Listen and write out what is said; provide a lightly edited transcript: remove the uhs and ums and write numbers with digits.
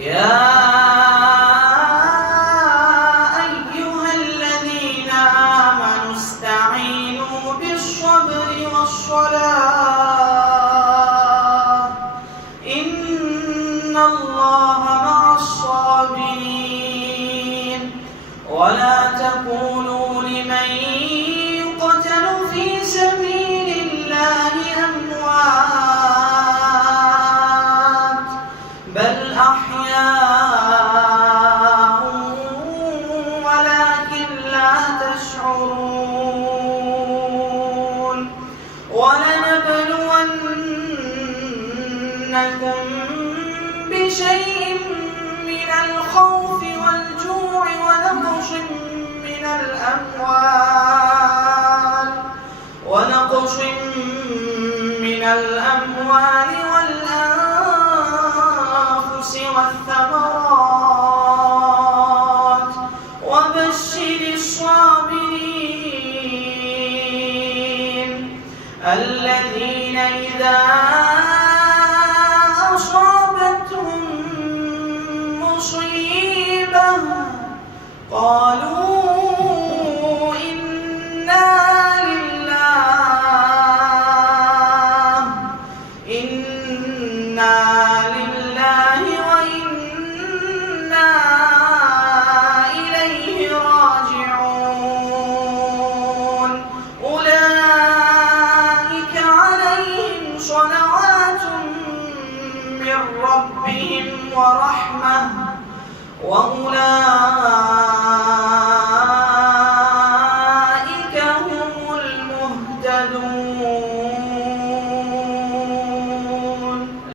يا أيها الذين آمنوا استعينوا بالصبر والصلاة إن الله مع الصابرين ولا تقولوا لمن يقتل في سبيل الله أموات بل أحياء ولكن لا تشعرون ولنبلونكم بشيء من الخوف والجوع ونقص من الأموال والأنفس والثمرات وبشر الصابرين الذين إذا أصابتهم مصيبة قالوا إنا لله وإنا إليه راجعون أولئك عليهم صلوات من ربهم ورحمة وأولئك